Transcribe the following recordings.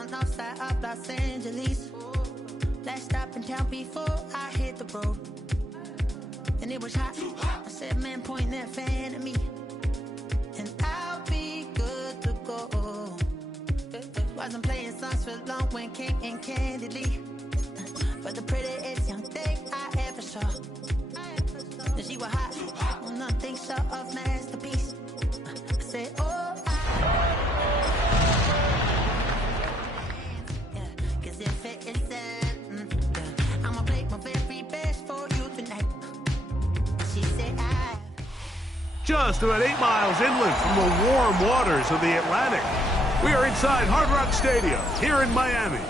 on the side of Los Angeles. Last stop in town before I hit the road. And it was hot. I said, man, point that fan at me. And I'll be good to go. Wasn't playing songs for long when came in candidly. But the prettiest young thing I ever saw. And she was hot. Well, nothing short of masterpiece. I said, oh, cause if it isn't, I'ma play my very best for you tonight. She said, Just about 8 miles inland from the warm waters of the Atlantic, we are inside Hard Rock Stadium here in Miami.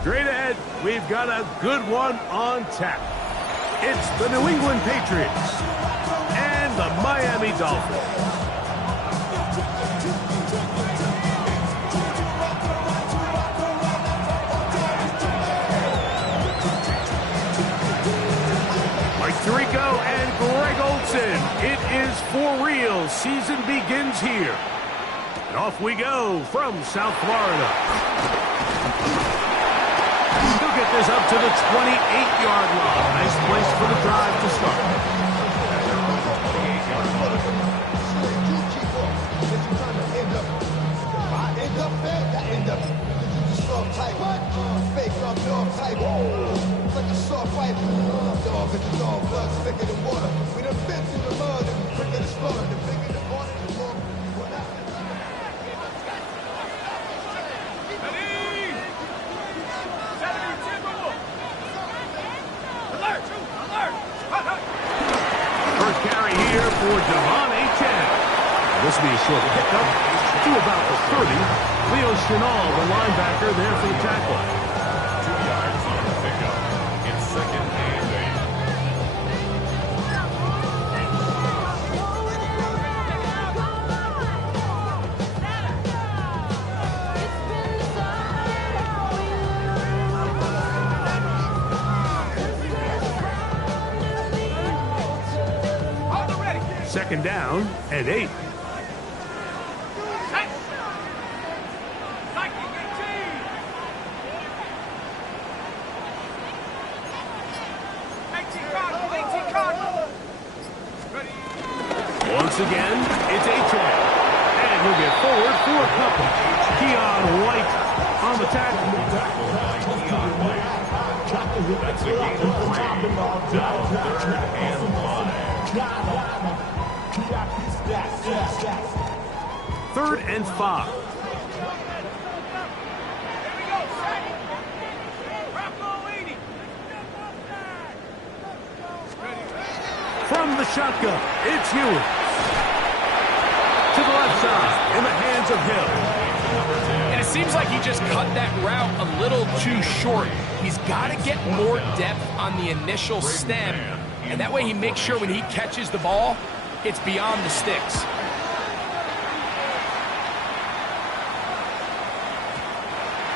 Straight ahead, we've got a good one on tap. It's the New England Patriots and the Miami Dolphins. Mike Tirico and Greg Olsen. It is for real. Season begins here. And off we go from South Florida. He'll get this up to the 28-yard line. Nice place for the drive to start. First carry here for Devon Achane. This will be a short pickup to about the 30. Leo Chenal, the linebacker, there for the tackle. 2 yards on the pickup. It's 2nd and 8. Second down and 8. Once again, it's Achane. And he'll get forward for a couple. Keon White on the tackle. That's a gain of 3. Now 3rd and 5. 3rd and 5. From the shotgun, it's Hewitt. To the left side, in the hands of Hill. And it seems like he just cut that route a little too short. He's got to get more depth on the initial stem, and that way he makes sure when he catches the ball, it's beyond the sticks.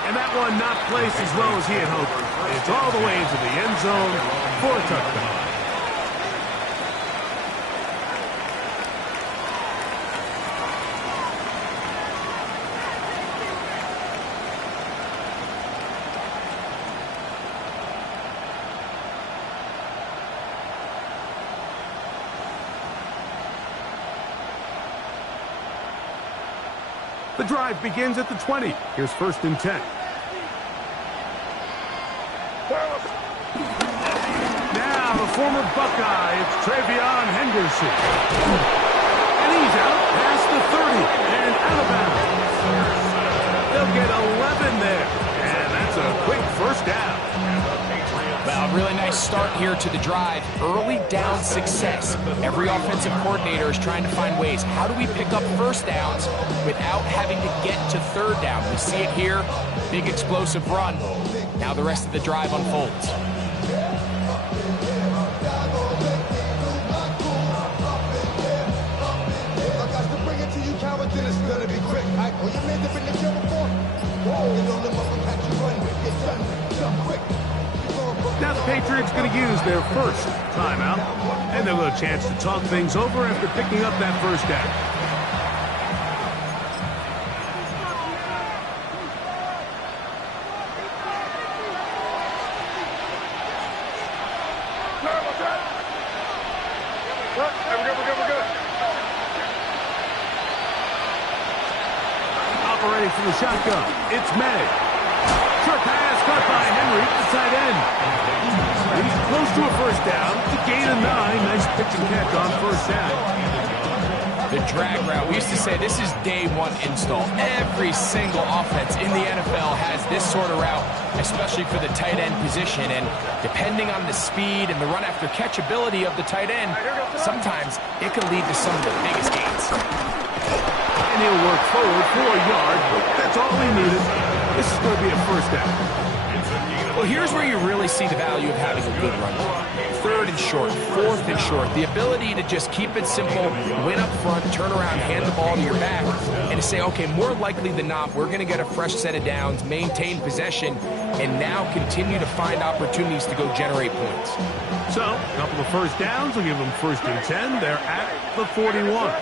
And that one not placed as well as he had hoped. It's all the way into the end zone for a touchdown. The drive begins at the 20. Here's 1st and 10. Now the former Buckeye, it's Travion Henderson. And he's out past the 30 and out of bounds. They'll get 11 there. And that's a quick 1st down. Well, really nice start here to the drive. Early down success. Every offensive coordinator is trying to find ways. How do we pick up 1st downs without having to get to 3rd down? We see it here. Big explosive run. Now the rest of the drive unfolds. Now the Patriots going to use their 1st timeout, and they'll have a chance to talk things over after picking up that 1st down. ready for the shotgun. It's May. Short pass caught by Henry, the tight end. He's close to a first down. The gain of 9. Nice pitch and catch on first down. The drag route. We used to say this is day one install. Every single offense in the NFL has this sort of route, especially for the tight end position. And depending on the speed and the run after catch ability of the tight end, sometimes it can lead to some of the biggest gains. And he'll work forward for a yard, but that's all he needed. This is going to be a first down. Well, here's where you really see the value of having a good run. 3rd and short, 4th and short. The ability to just keep it simple, win up front, turn around, hand the ball to your back, and to say, okay, more likely than not, we're going to get a fresh set of downs, maintain possession, and now continue to find opportunities to go generate points. So, a couple of first downs will give them 1st and 10. They're at the 41.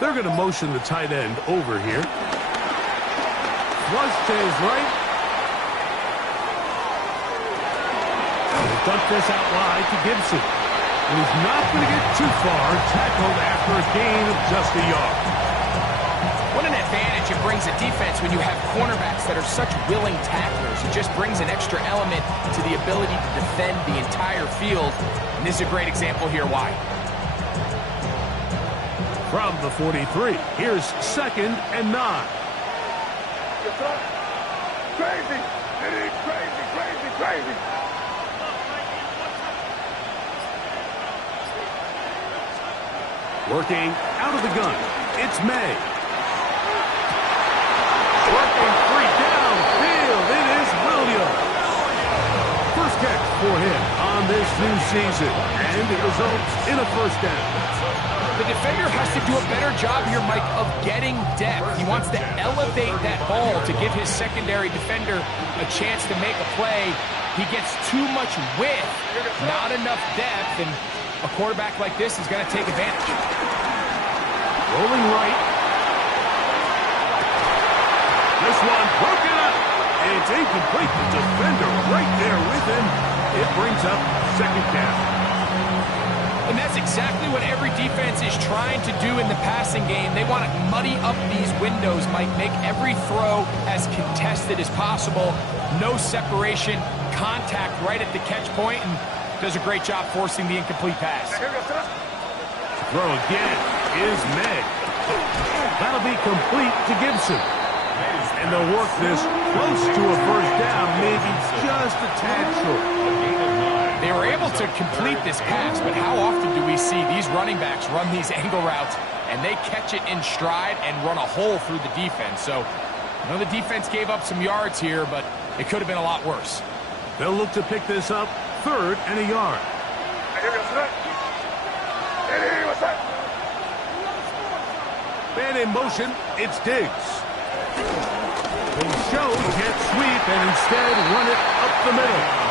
They're going to motion the tight end over here. Flush to his right. He'll dump this out wide to Gibson. And he's not going to get too far. Tackled after a gain of just a yard. What an advantage it brings a defense when you have cornerbacks that are such willing tacklers. It just brings an extra element to the ability to defend the entire field. And this is a great example here why. From the 43, here's 2nd and 9. Crazy! It is crazy, crazy, crazy! Working out of the gun, it's May. Working 3 downfield, it is Williams. First catch for him on this new season, and it results in a first down. The defender has to do a better job here, Mike, of getting depth. He wants to elevate that ball to give his secondary defender a chance to make a play. He gets too much width, not enough depth, and a quarterback like this is going to take advantage. Rolling right. This one broken up. It's incomplete. The defender right there with him. It brings up 2nd down. And that's exactly what every defense is trying to do in the passing game. They want to muddy up these windows, Mike, make every throw as contested as possible. No separation, contact right at the catch point, and does a great job forcing the incomplete pass. Throw again is May. That'll be complete to Gibson. And they'll work this close to a first down, maybe just a tad short. They were able to complete this pass, but how often do we see these running backs run these angle routes and they catch it in stride and run a hole through the defense? So, I know the defense gave up some yards here, but it could have been a lot worse. They'll look to pick this up 3rd and a yard. Man in motion, it's Diggs. They show he can't sweep and instead run it up the middle.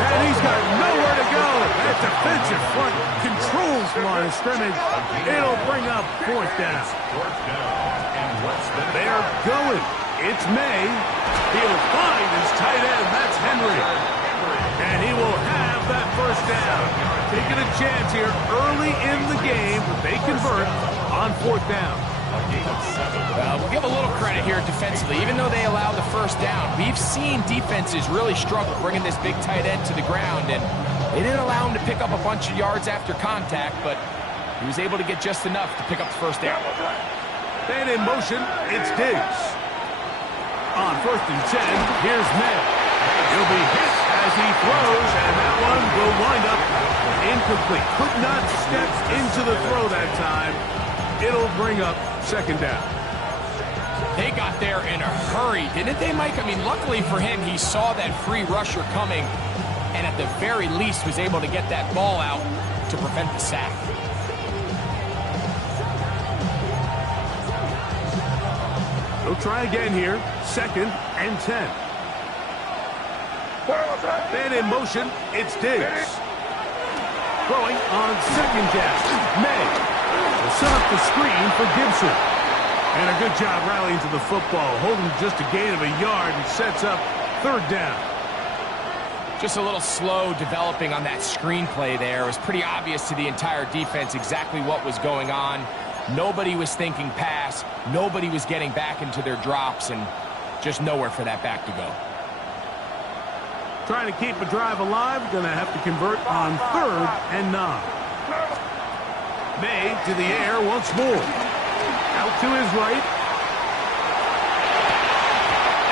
And he's got nowhere to go. That defensive front controls the line of scrimmage. It'll bring up 4th down. They're going. It's May. He'll find his tight end. That's Henry. And he will have that first down. Taking a chance here early in the game. They convert on 4th down. We'll give a little credit here defensively. Even though they allow the first down, we've seen defenses really struggle bringing this big tight end to the ground, and they didn't allow him to pick up a bunch of yards after contact, but he was able to get just enough to pick up the first down. Man in motion, it's Diggs. On 1st and 10, here's May. He'll be hit as he throws, and that one will wind up incomplete. Could not step into the throw that time. It'll bring up 2nd down. They got there in a hurry, didn't they, Mike? I mean, luckily for him, he saw that free rusher coming and at the very least was able to get that ball out to prevent the sack. They'll try again here. 2nd and 10. Man in motion, it's Diggs. Throwing on 2nd down. May will set up the screen for Gibson. And a good job rallying to the football, holding just a gain of a yard and sets up 3rd down. Just a little slow developing on that screenplay there. It was pretty obvious to the entire defense exactly what was going on. Nobody was thinking pass. Nobody was getting back into their drops, and just nowhere for that back to go. Trying to keep a drive alive, going to have to convert on 3rd and 9. May to the air once more. Out to his right.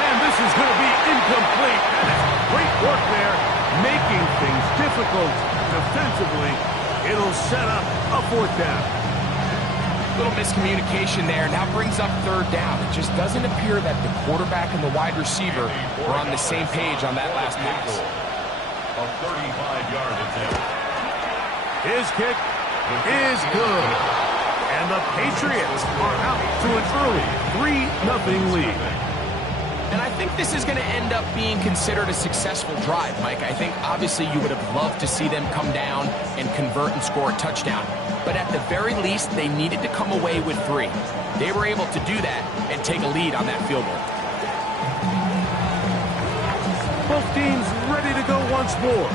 And this is going to be incomplete. That is great work there, making things difficult defensively. It'll set up a 4th down. Little miscommunication there. Now brings up 3rd down. It just doesn't appear that the quarterback and the wide receiver were on the same page on that last pass. A 35-yard attempt. His kick is good. And the Patriots are out to an early 3-0 lead. And I think this is going to end up being considered a successful drive, Mike. I think obviously you would have loved to see them come down and convert and score a touchdown. But at the very least, they needed to come away with 3. They were able to do that and take a lead on that field goal. Both teams ready to go once more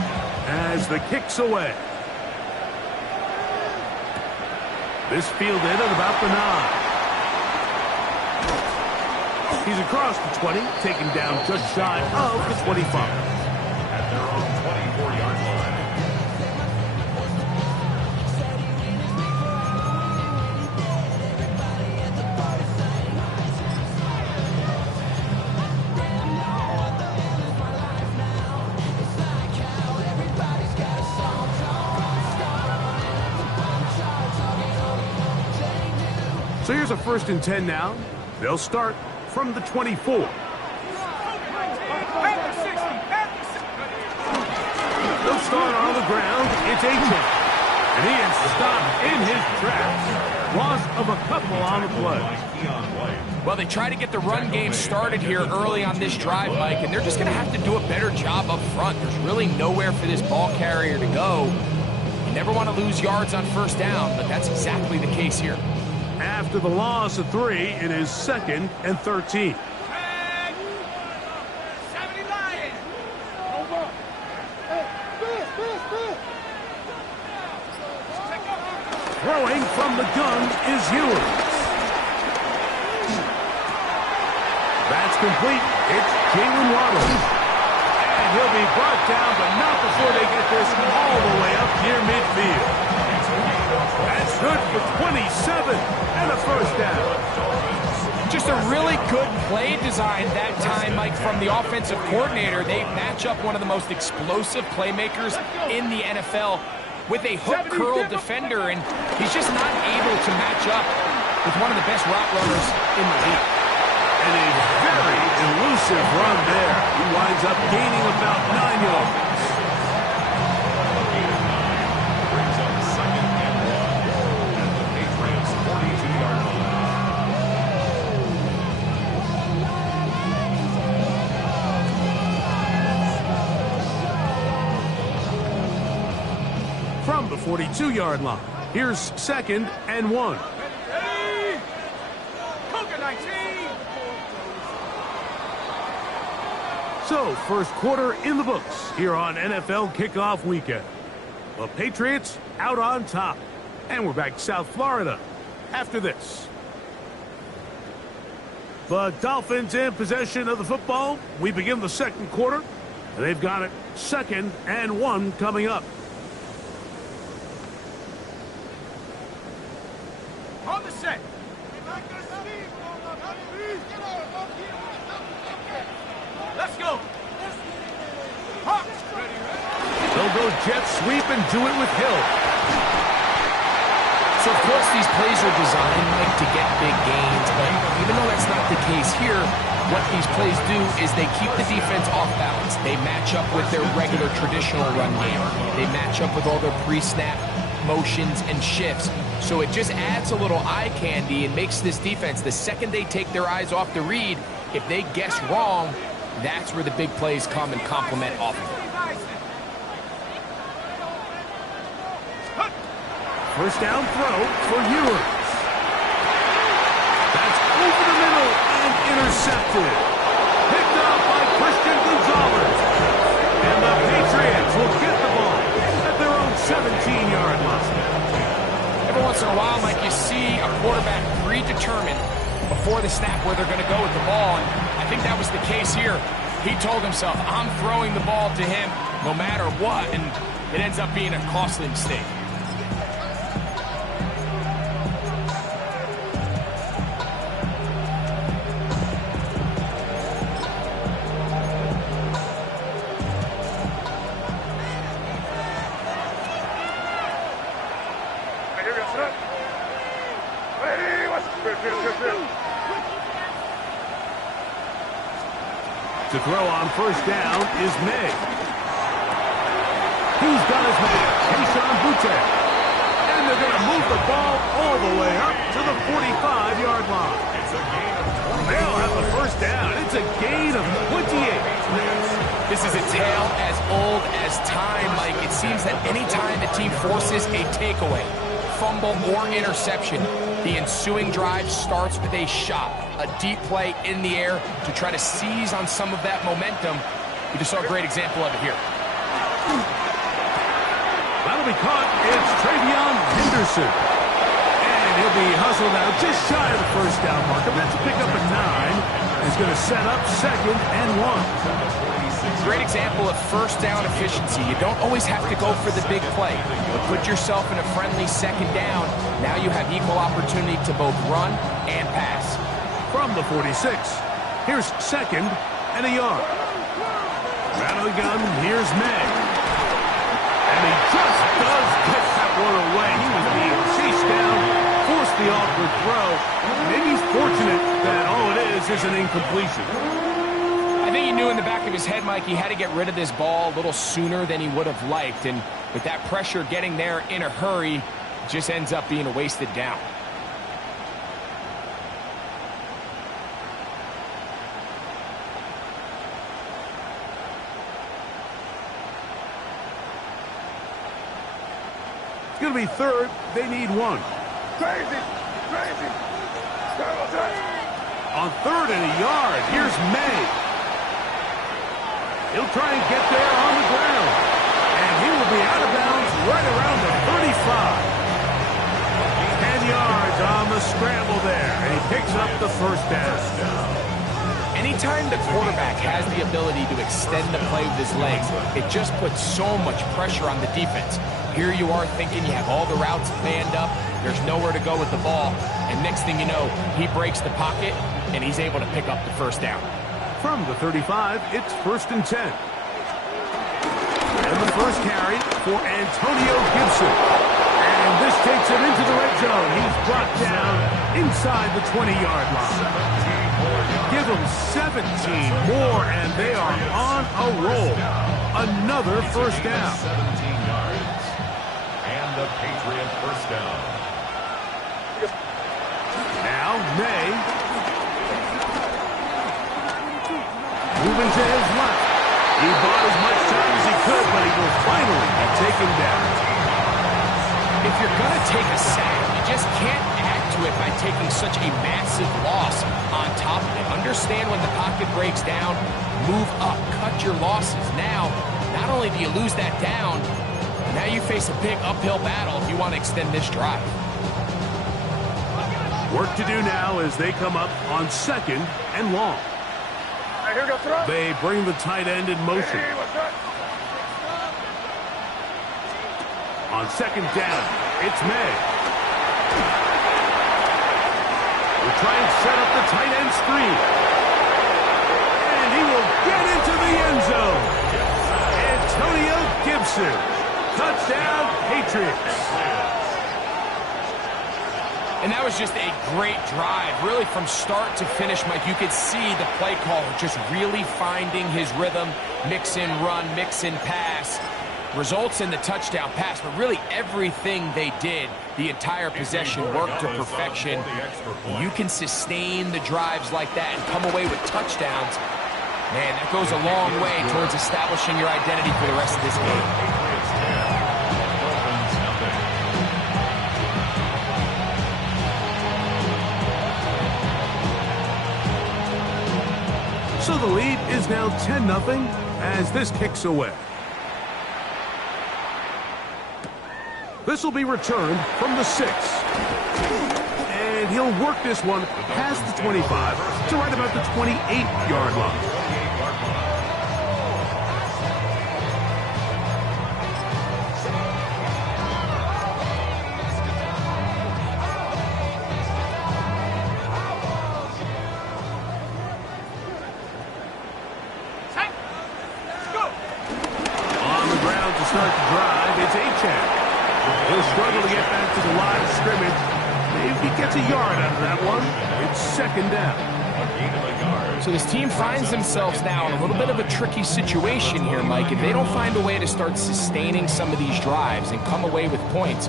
as the kick's away. This fielded at about the 9. He's across the 20, taken down just shy of the 25. At their own 24-yard line. So here's a 1st and 10 now. They'll start from the 24. They'll start on the ground. It's H.M. And he is stopped in his tracks. Loss of a couple on the play. Well, they try to get the run game started here early on this drive, Mike, and they're just going to have to do a better job up front. There's really nowhere for this ball carrier to go. You never want to lose yards on 1st down, but that's exactly the case here. After the loss of 3, it is 2nd and 13. Throwing from the gun is Ewers. That's complete. It's Jalen Waddle. And he'll be brought down, but not before they get this all the way up near midfield. That's good for 27 and a 1st down. Just a really good play design that time, Mike, from the offensive coordinator. They match up one of the most explosive playmakers in the NFL with a hook curl defender, and he's just not able to match up with one of the best route runners in the league. And a very elusive run there. He winds up gaining about 9 yards. Brings up 2nd and 1 at the Patriots' 42-yard line. From the 42-yard line, here's 2nd and 1. So, 1st quarter in the books here on NFL Kickoff Weekend. The Patriots out on top. And we're back to South Florida after this. The Dolphins in possession of the football. We begin the 2nd quarter. They've got it 2nd and 1 coming up. On the set. Let's go. They'll go jet sweep and do it with Hill. So, of course, these plays are designed, Mike, to get big gains, but even though that's not the case here, what these plays do is they keep the defense off balance. They match up with their regular traditional run game. They match up with all their pre-snap motions and shifts. So it just adds a little eye candy and makes this defense, the second they take their eyes off the read, if they guess wrong, that's where the big plays come and complement offense. First down throw for Ewers. That's over the middle and intercepted. Picked up by Christian Gonzalez. And the Patriots quarterback predetermined before the snap where they're going to go with the ball, and I think that was the case here. He told himself, I'm throwing the ball to him no matter what, and it ends up being a costly mistake. To throw on first down is May. He's got his man, Keyshawn Butte. And they're going to move the ball all the way up to the 45-yard line. They'll have the first down. It's a gain of 28. This is a tale as old as time, Mike. It seems that any time the team forces a takeaway, fumble, or interception, the ensuing drive starts with a shot, a deep play in the air to try to seize on some of that momentum. We just saw a great example of it here. That'll be caught. It's Travion Henderson. And he'll be hustled out just shy of the first down marker. That's a pickup of 9. He's going to set up 2nd and 1. Great example of first down efficiency. You don't always have to go for the big play, but put yourself in a friendly 2nd down. Now you have equal opportunity to both run and pass. From the 46, here's 2nd and a yard. Rattling gun, here's May. And he just does get that one away. He was being chased down, forced the awkward throw. Maybe he's fortunate that all it is an incompletion. I think he knew in the back of his head, Mike, he had to get rid of this ball a little sooner than he would have liked. And with that pressure getting there in a hurry, it just ends up being a wasted down. It's going to be 3rd. They need 1. Crazy. On 3rd and a yard, here's May. He'll try and get there on the ground. And he will be out of bounds right around the 35. 10 yards on the scramble there. And he picks up the first down. Anytime the quarterback has the ability to extend the play with his legs, it just puts so much pressure on the defense. Here you are thinking you have all the routes planned up. There's nowhere to go with the ball. And next thing you know, he breaks the pocket, and he's able to pick up the first down. From the 35, it's 1st and 10. And the first carry for Antonio Gibson. And this takes him into the red zone. He's brought down inside the 20-yard line. Give them 17 more, and they are on a roll. Another first down. 17 yards. And the Patriot first down. Now, May. Moving to his left. He bought as much time as he could, but he will finally be taken down. If you're going to take a sack, you just can't add to it by taking such a massive loss on top of it. Understand when the pocket breaks down, move up, cut your losses. Now, not only do you lose that down, now you face a big uphill battle if you want to extend this drive. Work to do now as they come up on 2nd and long. They bring the tight end in motion. On 2nd down, it's May. We'll try and set up the tight end screen. And he will get into the end zone. Antonio Gibson. Touchdown, Patriots. And that was just a great drive, really from start to finish, Mike. You could see the play caller just really finding his rhythm, mix in run, mix in pass. Results in the touchdown pass, but really everything they did, the entire possession worked to perfection. You can sustain the drives like that and come away with touchdowns. Man, that goes a long way towards establishing your identity for the rest of this game. So the lead is now 10-0 as this kicks away. This will be returned from the 6. And he'll work this one past the 25 to right about the 28-yard line. Start the drive, it's Achane. He'll struggle to get back to the line of scrimmage. Maybe he gets a yard out of that one. It's second down. So this team finds themselves now in a little bit of a tricky situation here, Mike. If they don't find a way to start sustaining some of these drives and come away with points,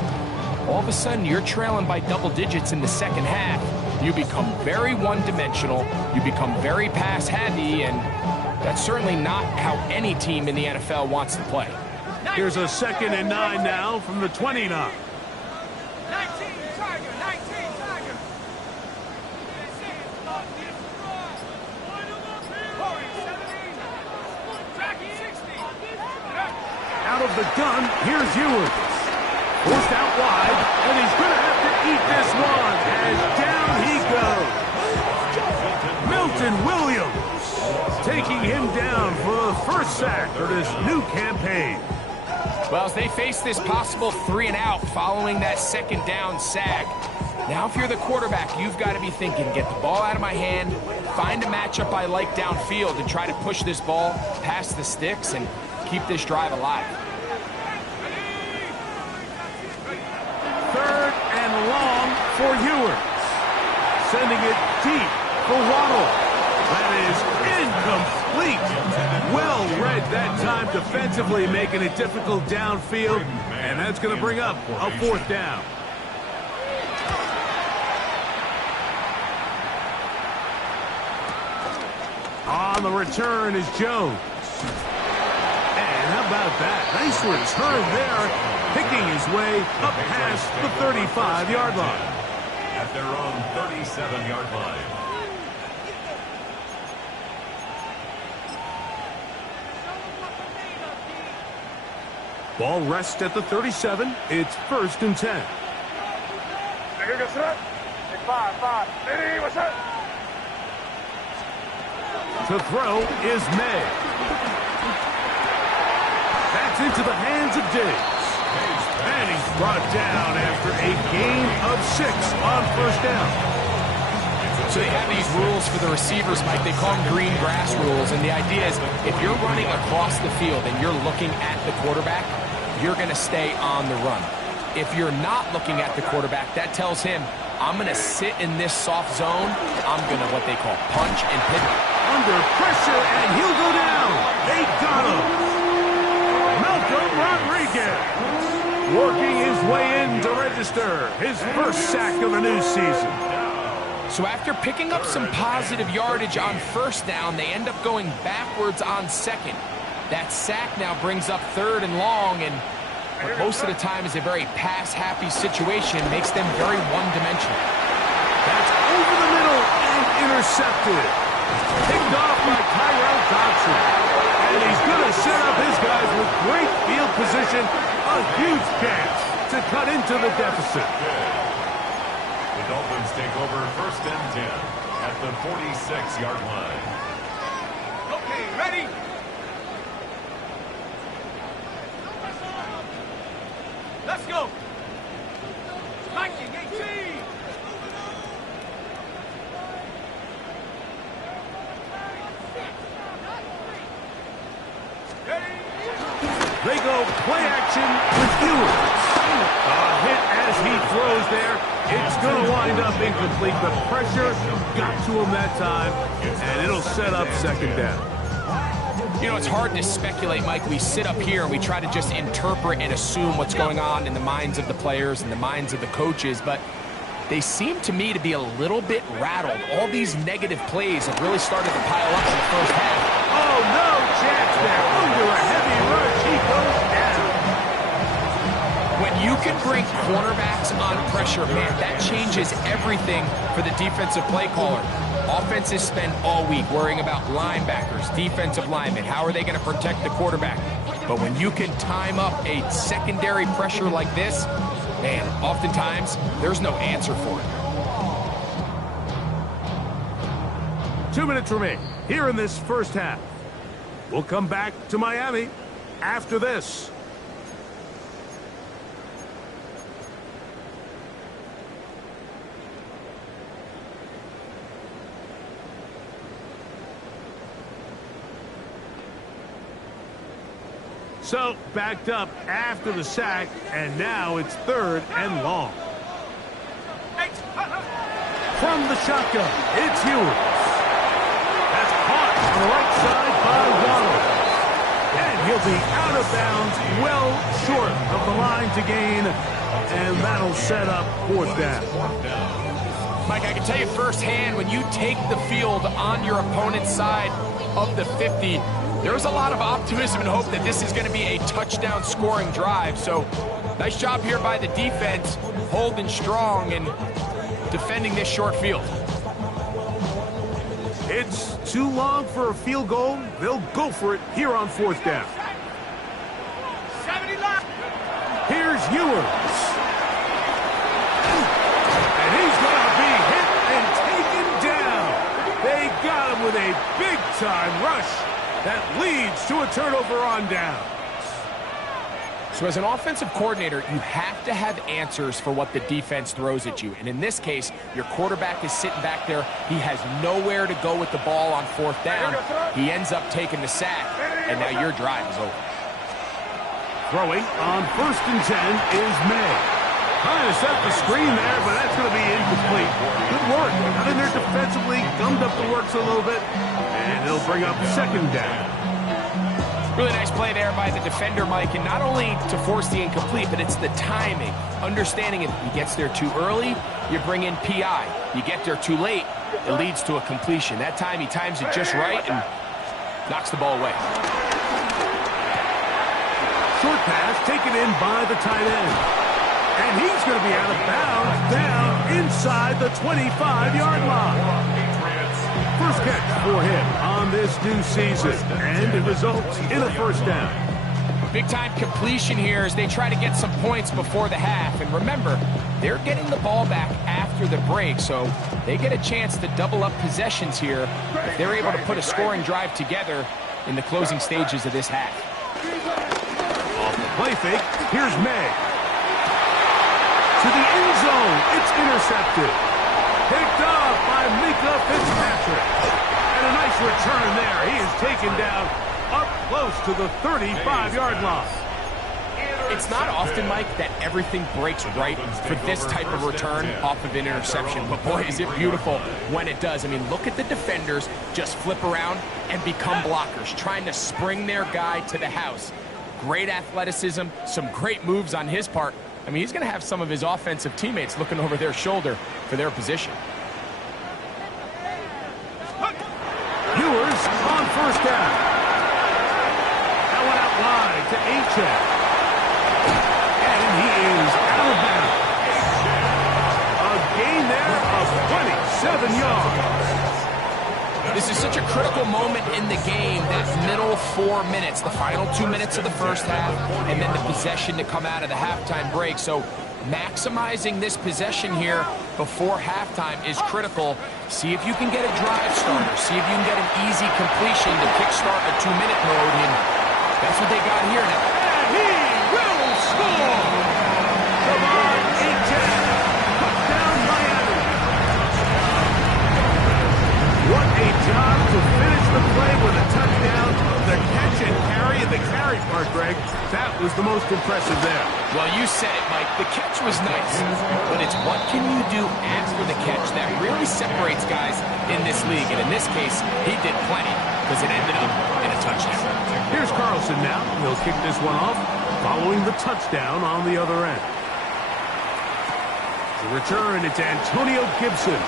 all of a sudden you're trailing by double digits in the second half. You become very one-dimensional, you become very pass-heavy, and that's certainly not how any team in the NFL wants to play. Here's a 2nd and 9 now from the 29. 19, Tiger, 19, Tiger. Out of the gun, here's Ewers. Forced out wide, and he's going to have to eat this one as down he goes. Milton Williams taking him down for the first sack of this new campaign. Well, as they face this possible 3-and-out following that second down sack, now if you're the quarterback, you've got to be thinking, get the ball out of my hand, find a matchup I like downfield, and try to push this ball past the sticks and keep this drive alive. 3rd and long for Ewers. Sending it deep for Waddle. That is incomplete. Well read that time defensively, making it difficult downfield, and that's going to bring up a 4th down. On the return is Jones. And how about that? Nice return there, picking his way up past the 35-yard line. At their own 37-yard line. Ball rests at the 37. It's 1st and 10. To throw is May. That's into the hands of Diggs. And he's brought down after a gain of 6 on 1st down. So they have these rules for the receivers, Mike. They call them green grass rules. And the idea is if you're running across the field and you're looking at the quarterback, you're going to stay on the run. If you're not looking at the quarterback, that tells him, I'm going to sit in this soft zone. I'm going to what they call punch and pivot. Under pressure, and he'll go down. They got him. Malcolm Rodriguez working his way in to register his first sack of the new season. So after picking up some positive yardage on 1st down, they end up going backwards on 2nd. That sack now brings up 3rd and long, and what most of the time is a very pass-happy situation, makes them very one-dimensional. That's over the middle and intercepted. Picked off by Tyrell Dodson. And he's going to set up his guys with great field position. A huge chance to cut into the deficit. The Dolphins take over 1st and 10 at the 46-yard line. Okay, ready? Let's go. 19, 18. They go play action with Ewers. A hit as he throws there. It's going to wind up incomplete. The pressure got to him that time, and it'll set up 2nd down. You know, it's hard to speculate, Mike. We sit up here and we try to just interpret and assume what's going on in the minds of the players and the minds of the coaches, but they seem to me to be a little bit rattled. All these negative plays have really started to pile up in the 1st half. Oh, no chance there. Under a heavy rush, he goes down. When you can bring cornerbacks on pressure, man, that changes everything for the defensive play caller. Offenses spend all week worrying about linebackers, defensive linemen. How are they going to protect the quarterback? But when you can time up a secondary pressure like this, man, oftentimes there's no answer for it. 2 minutes remain here in this first half. We'll come back to Miami after this. So, backed up after the sack, and now it's 3rd and long. From the shotgun, it's Ewers. That's caught on the right side by Waddle. And he'll be out of bounds, well short of the line to gain, and that'll set up 4th down. Mike, I can tell you firsthand, when you take the field on your opponent's side of the 50, there's a lot of optimism and hope that this is going to be a touchdown scoring drive. So nice job here by the defense, holding strong and defending this short field. It's too long for a field goal. They'll go for it here on 4th down. Here's Ewers. And he's going to be hit and taken down. They got him with a big-time rush that leads to a turnover on down. So as an offensive coordinator, you have to have answers for what the defense throws at you. And in this case, your quarterback is sitting back there. He has nowhere to go with the ball on 4th down. He ends up taking the sack, and now your drive is over. Throwing on 1st and 10 is May. Trying to set the screen there, but that's going to be incomplete. Good work. Got in there defensively, gummed up the works a little bit, and it'll bring up 2nd down. Really nice play there by the defender, Mike, and not only to force the incomplete, but it's the timing. Understanding if he gets there too early, you bring in PI. You get there too late, it leads to a completion. That time he times it just right and knocks the ball away. Short pass taken in by the tight end. And he's going to be out of bounds down inside the 25-yard line. First catch for him on this new season, and it results in a 1st down. Big-time completion here as they try to get some points before the half. And remember, they're getting the ball back after the break, so they get a chance to double up possessions here if they're able to put a scoring drive together in the closing stages of this half. Off the play fake, here's May. To the end zone, it's intercepted. Picked up by Mika Fitzpatrick. And a nice return there. He is taken down up close to the 35-yard line. It's not often, Mike, that everything breaks right for this type of return off of an interception. But boy, is it beautiful when it does. I mean, look at the defenders just flip around and become blockers, trying to spring their guy to the house. Great athleticism, some great moves on his part. I mean, he's going to have some of his offensive teammates looking over their shoulder for their position. Ewers on 1st down. That one out wide to Achek. And he is out of bounds. A gain there of 27 yards. This is such a critical moment in the game, that middle 4 minutes, the final 2 minutes of the first half, and then the possession to come out of the halftime break. So maximizing this possession here before halftime is critical. See if you can get a drive starter. See if you can get an easy completion to kickstart a 2-minute mode, and that's what they got here now. And he will score! Come on, Achek! Touchdown, Miami! What a job to finish the play with a touchdown. The catch and carry, and the carry part, Greg, that was the most impressive there. Well, you said it, Mike. The catch was nice, but it's what can you do after the catch that really separates guys in this league. And in this case, he did plenty because it ended up in a touchdown. Here's Carlson now. He'll kick this one off following the touchdown on the other end. The return, it's Antonio Gibson.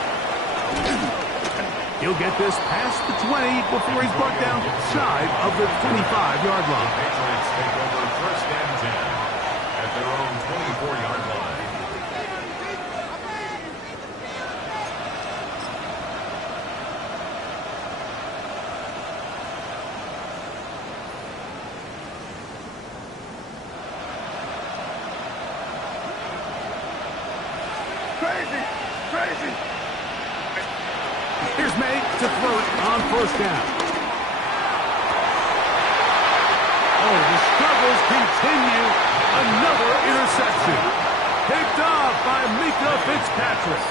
He'll get this past the 20 before he's brought down shy of the 25-yard line. Patriots take over 1st and 10 at their own 24-yard line. Crazy! Crazy! Here's May to throw it on first down. Oh, the struggles continue. Another interception. Picked off by Mika Fitzpatrick.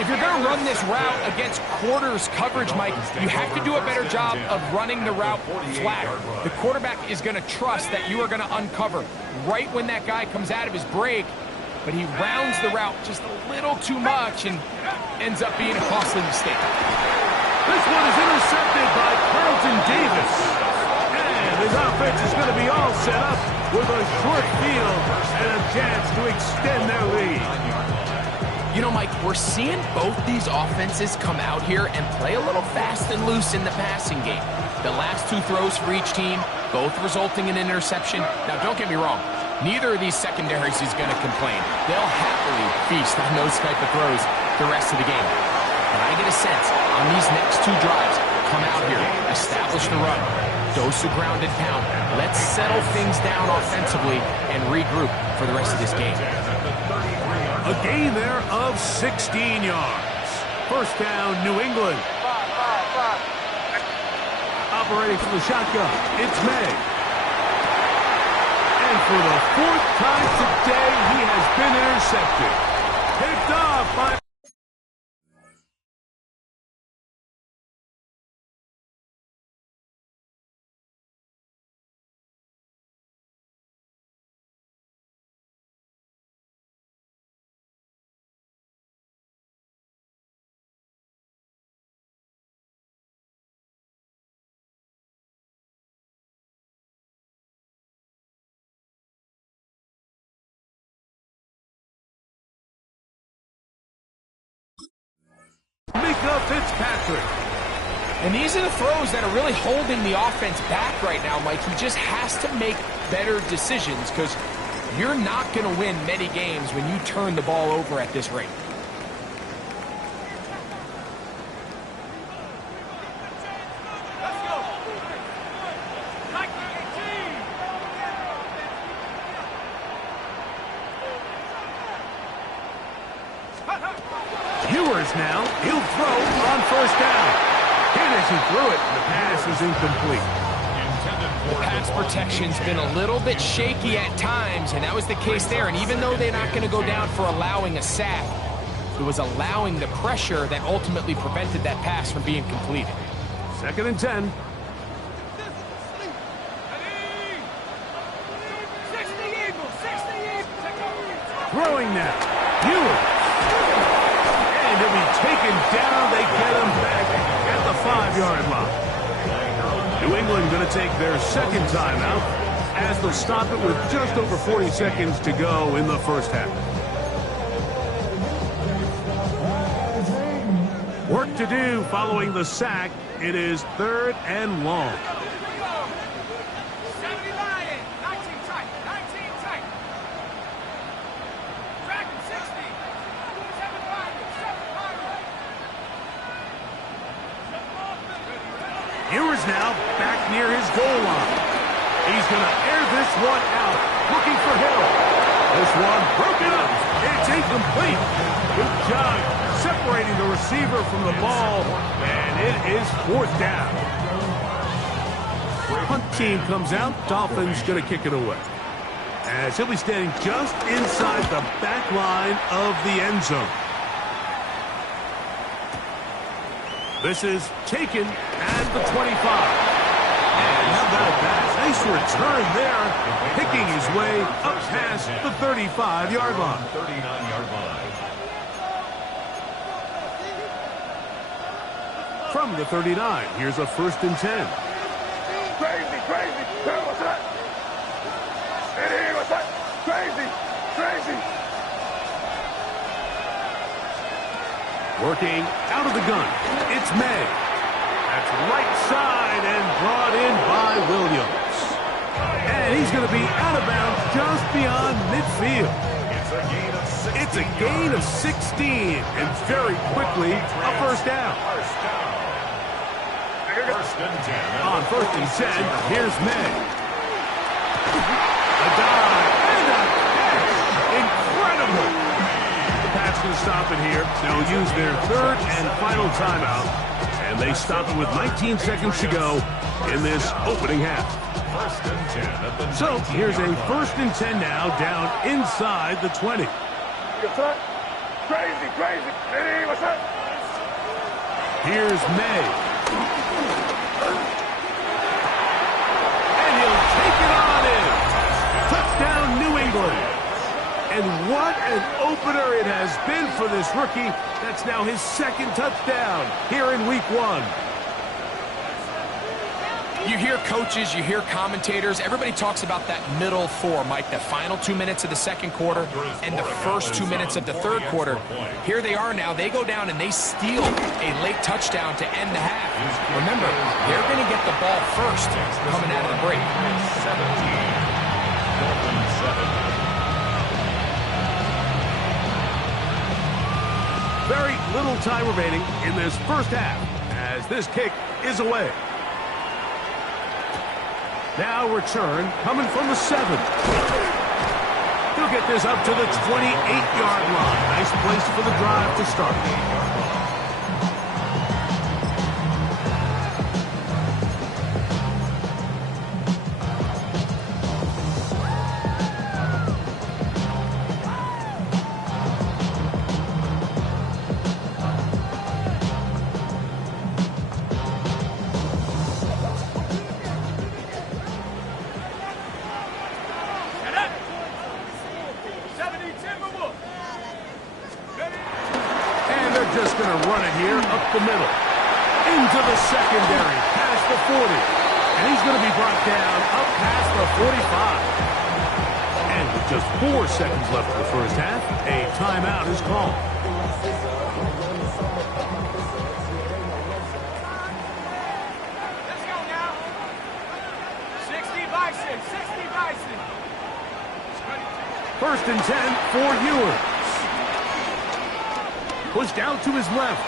If you're going to run this route against quarters coverage, Mike, you have to do a better job of running the route flat. The quarterback is going to trust that you are going to uncover right when that guy comes out of his break, but he rounds the route just a little too much and ends up being a costly mistake. This one is intercepted by Carlton Davis. And his offense is going to be all set up with a short field and a chance to extend their lead. You know, Mike, we're seeing both these offenses come out here and play a little fast and loose in the passing game. The last two throws for each team, both resulting in an interception. Now, don't get me wrong. Neither of these secondaries is going to complain. They'll happily feast on those type of throws the rest of the game. But I get a sense on these next two drives, come out here, establish the run, dose of ground and pound. Let's settle things down offensively and regroup for the rest of this game. A gain there of 16 yards. First down, New England. Operating from the shotgun, it's May. And for the fourth time today, he has been intercepted. Picked off by... Mika Fitzpatrick. And these are the throws that are really holding the offense back right now, Mike. He just has to make better decisions because you're not going to win many games when you turn the ball over at this rate. Now, he'll throw on first down. And as he threw it, the pass is incomplete. The pass protection's been a little bit shaky at times, and that was the case there. And even though they're not going to go down for allowing a sack, it was allowing the pressure that ultimately prevented that pass from being completed. 2nd and 10. Throwing now. Ewers. And he'll be taken down. They get him back at the 5-yard line. New England going to take their second timeout as they'll stop it with just over 40 seconds to go in the first half. Work to do following the sack. It is 3rd and long. Ewers now back near his goal line. He's going to air this one out, looking for Hill. This one broken up. It's incomplete. Good job separating the receiver from the ball, and it is 4th down. Punt team comes out. Dolphins going to kick it away. As he'll be standing just inside the back line of the end zone. This is taken at the 25. And how about that? Nice return there, picking his way up past the 35-yard line. 39-yard line. From the 39, here's a 1st and 10. Crazy, crazy. What's that? Hey, what's that? Crazy, crazy. Working out of the gun, it's May. That's right side and brought in by Williams. And he's going to be out of bounds just beyond midfield. It's a gain of 16, and very quickly a first down. On 1st and 10, here's May. A dive and a catch. Incredible. The pass going to stop stop it here. They'll use their third and final timeout, and they stop it with 19 seconds to go in this opening half. So here's a 1st and 10 now, down inside the 20. Crazy, crazy. Hey, what's up? Here's May. And he'll take it on in. Touchdown, New England. And what an opener it has been for this rookie. That's now his 2nd touchdown here in week 1. You hear coaches, you hear commentators, everybody talks about that middle 4, Mike, the final 2 minutes of the 2nd quarter and the first 2 minutes of the 3rd quarter. Here they are now. They go down and they steal a late touchdown to end the half. Remember, they're going to get the ball first coming out of the break. 17. Very little time remaining in this first half as this kick is away. Now return coming from the 7. He'll get this up to the 28-yard line. Nice place for the drive to start. Just going to run it here up the middle. Into the secondary. Past the 40. And he's going to be brought down up past the 45. And with just 4 seconds left in the first half, a timeout is called. Let's go now. 60 Bison. 60 Bison. 1st and 10 for Ewers. Pushed out to his left.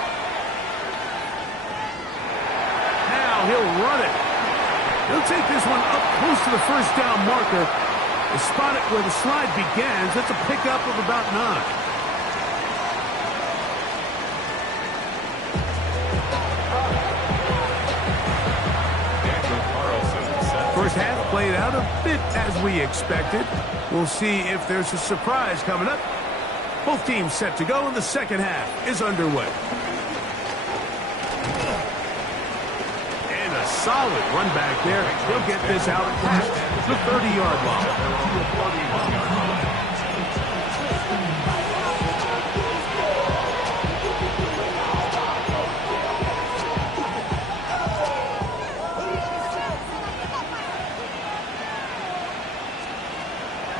Now he'll run it. He'll take this one up close to the 1st down marker. The spot it where the slide begins. That's a pickup of about 9. First half played out a bit as we expected. We'll see if there's a surprise coming up. Both teams set to go, and the second half is underway. And a solid run back there. He'll get this out past the 30-yard line.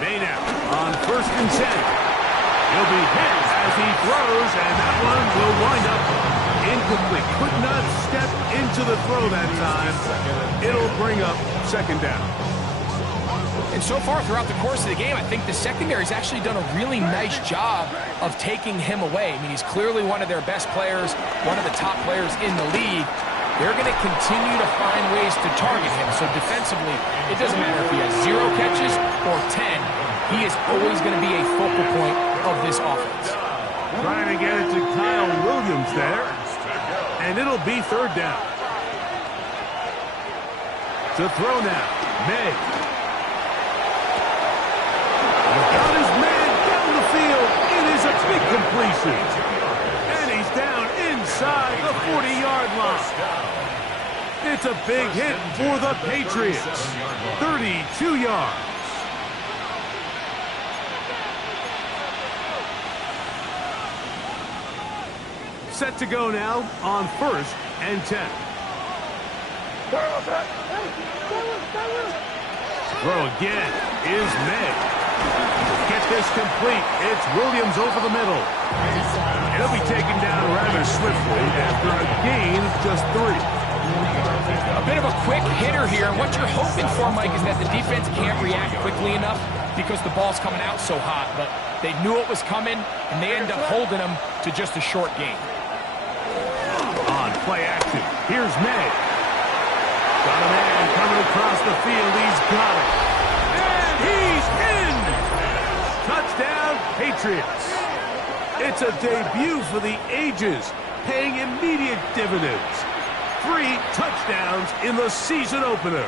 May now on 1st and 10. He'll be hit as he throws, and that one will wind up incomplete. Could not step into the throw that time. It'll bring up 2nd down. And so far throughout the course of the game, I think the secondary's actually done a really nice job of taking him away. I mean, he's clearly one of their best players, one of the top players in the league. They're going to continue to find ways to target him. So defensively, it doesn't matter if he has 0 catches or 10. He is always going to be a focal point of this offense. Trying to get it to Kyle Williams there. And it'll be 3rd down. To throw now, May. Without his man down the field, it is a big completion. And he's down inside the 40-yard line. It's a big hit for the Patriots. 32 yards. Set to go now on 1st and 10. Throw again is May. Get this complete. It's Williams over the middle. He'll be taken down rather swiftly after a gain of just 3. A bit of a quick hitter here. What you're hoping for, Mike, is that the defense can't react quickly enough because the ball's coming out so hot. But they knew it was coming, and they end up holding them to just a short gain. On play action, here's May. Got a man coming across the field. He's got it. And he's in! Touchdown, Patriots. It's a debut for the ages, paying immediate dividends. 3 touchdowns in the season opener.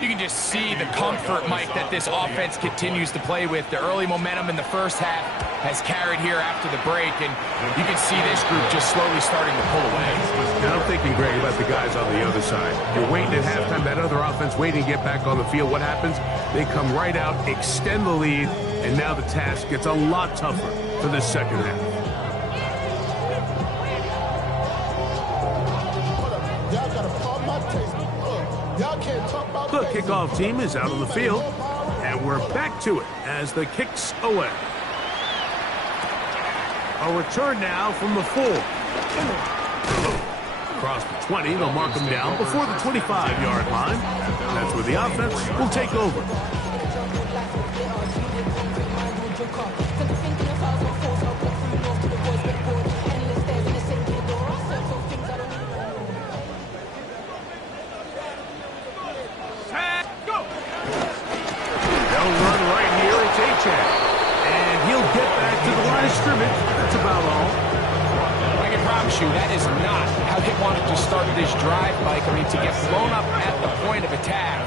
You can just see the comfort, Mike, that this offense continues to play with. The early momentum in the first half has carried here after the break, and you can see this group just slowly starting to pull away. Now I'm thinking, Greg, about the guys on the other side. You're waiting at halftime, that other offense waiting to get back on the field. What happens? They come right out, extend the lead, and now the task gets a lot tougher for the second half. The kickoff team is out on the field, and we're back to it as the kick's away. A return now from the 4. Across the 20, they'll mark them down before the 25-yard line. That's where the offense will take over. And he'll get back to the line of scrimmage. That's about all. I can promise you that is not how they wanted to start this drive, Mike. I mean, to get blown up at the point of attack,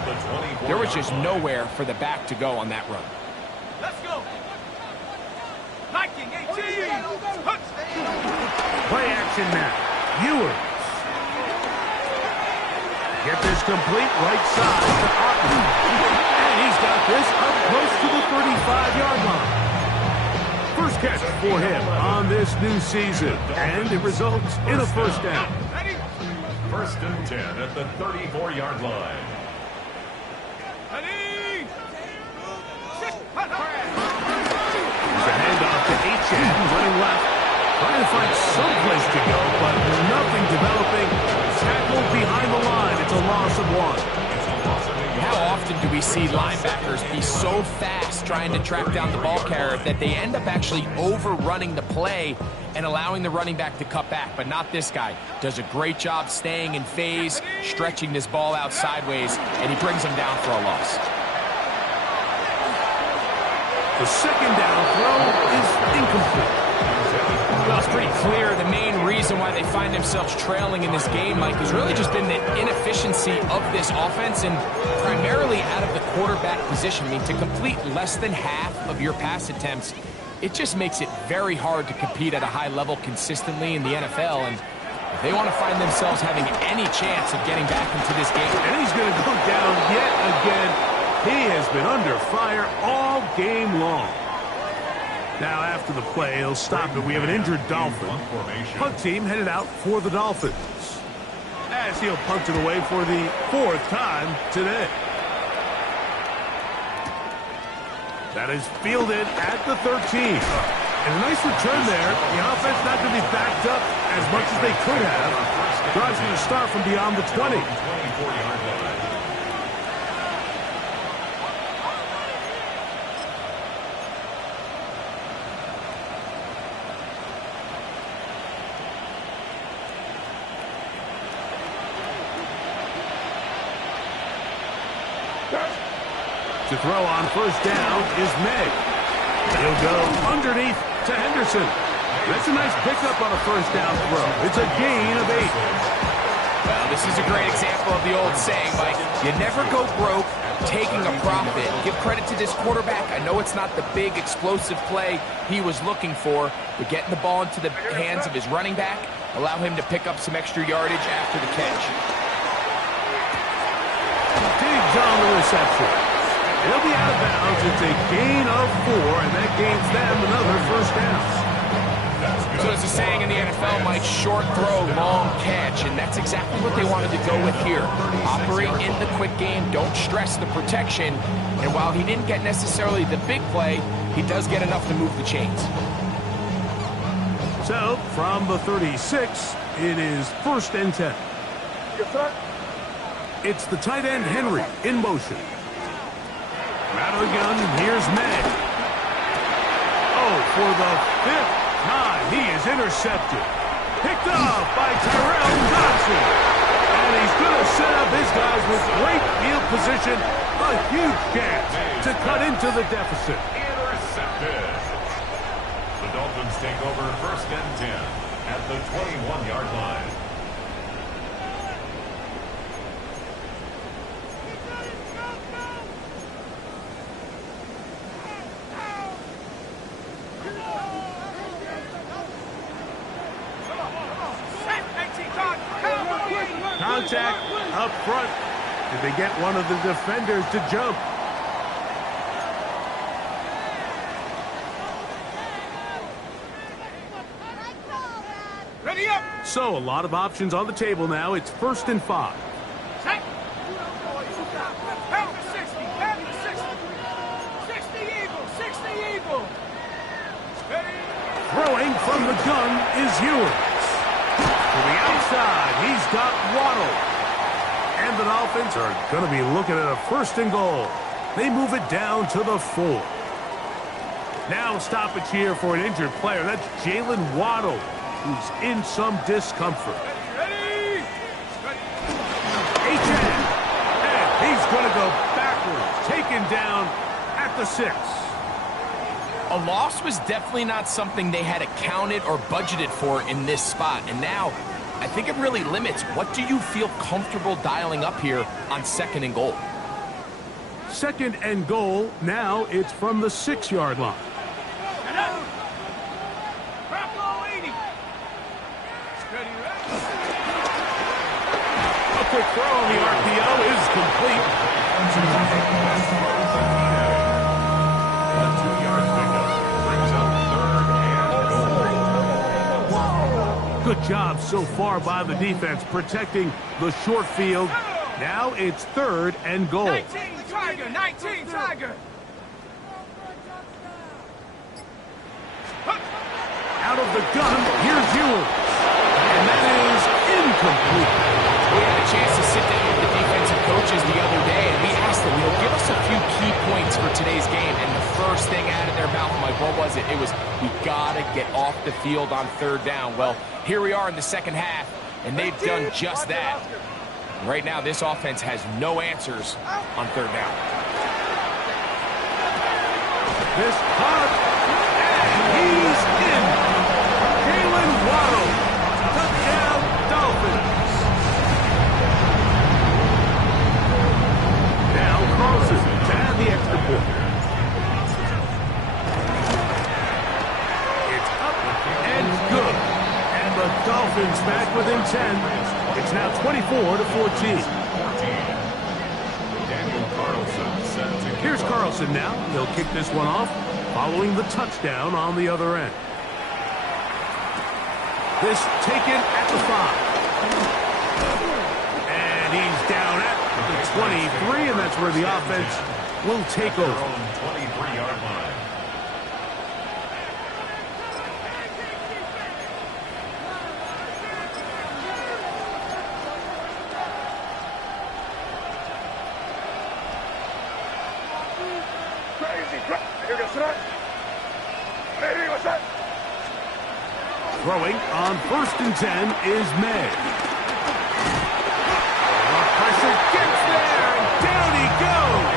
there was just nowhere for the back to go on that run. Let's go. Hiking 18. Play action now. Ewers. Get this complete right side to Otten. And he's got this up close to the 35-yard line. First catch for him on this new season, and it results in a first down. First and 10 at the 34-yard line. The handoff to Achan, running left, trying to find some place to go, but nothing developing. Tackled behind the line. It's a loss of 1. How often do we see linebackers be so fast trying to track down the ball carrier that they end up actually overrunning the play and allowing the running back to cut back? But not this guy. Does a great job staying in phase, stretching this ball out sideways, and he brings him down for a loss. The second down throw is incomplete. Well, it's pretty clear the main reason why they find themselves trailing in this game, Mike, has really just been the inefficiency of this offense and primarily out of the quarterback position. I mean, to complete less than half of your pass attempts, it just makes it very hard to compete at a high level consistently in the NFL. And if they want to find themselves having any chance of getting back into this game. And he's going to go down yet again. He has been under fire all game long. Now, after the play, he'll stop it. We have an injured Dolphin. Punt team headed out for the Dolphins, as he'll punt it away for the 4th time today. That is fielded at the 13. And a nice return there. The offense not going to be backed up as much as they could have. Drive's going to start from beyond the 20. To throw on first down is May. He'll go underneath to Henderson. That's a nice pickup on a first down throw. It's a gain of 8. Well, this is a great example of the old saying, Mike. You never go broke taking a profit. Give credit to this quarterback. I know it's not the big explosive play he was looking for, but getting the ball into the hands of his running back, allow him to pick up some extra yardage after the catch. Diggs on the reception. He'll be out of bounds. It's a gain of 4, and that gains them another first down. So it's a saying in the NFL, Mike, short throw, long catch, and that's exactly what they wanted to go with here. Operate in the quick game, don't stress the protection, and while he didn't get necessarily the big play, he does get enough to move the chains. So, from the 36, it is 1st and 10. Yes, sir. It's the tight end, Henry, in motion. Out of the gun, here's May. Oh, for the 5th time, he is intercepted. Picked off by Tyrell Dodson. And he's going to set up his guys with great field position. A huge chance to cut into the deficit. Intercepted. The Dolphins take over 1st and 10 at the 21-yard line. Contact up front. Did they get one of the defenders to jump? Ready up. So a lot of options on the table now. It's 1st and 5. Take. Half the 60. Half the 60. 60 Eagle. 60 Eagle. Ready. Throwing from the gun is Ewers. To the outside, he's got Waddle. And the Dolphins are going to be looking at a 1st and goal. They move it down to the 4. Now stoppage here for an injured player. That's Jalen Waddle, who's in some discomfort. Ready. A-10. And he's going to go backwards. Taken down at the 6. A loss was definitely not something they had accounted or budgeted for in this spot. And now, I think it really limits. What do you feel comfortable dialing up here on 2nd and goal? 2nd and goal. Now it's from the 6-yard line. A quick throw on the RPO is complete. Good job so far by the defense protecting the short field. Now it's 3rd and goal. 19 Tiger. 19 Tiger. Out of the gun, here's Ewers. And that is incomplete. We had a chance to sit down with the defensive coaches the other day, and we asked them, give us a few key points for today's game. And the first thing out of their mouth, I'm like, what was it? It was, we got to get off the field on 3rd down. Well, here we are in the 2nd half, and they've done just that. Right now, this offense has no answers on 3rd down. This punt, and he's in. Jalen Waddle, touchdown Dolphins. Now Carlson to add the extra point. It's up and good. And the Dolphins back within 10. It's now 24-14. Here's Carlson now. He'll kick this one off, following the touchdown on the other end. This taken at the 5. And he's down at the 23, and that's where the offense will take over. 23-yard line. Throwing on 1st and 10 is May. Pressure gets there, and down he goes.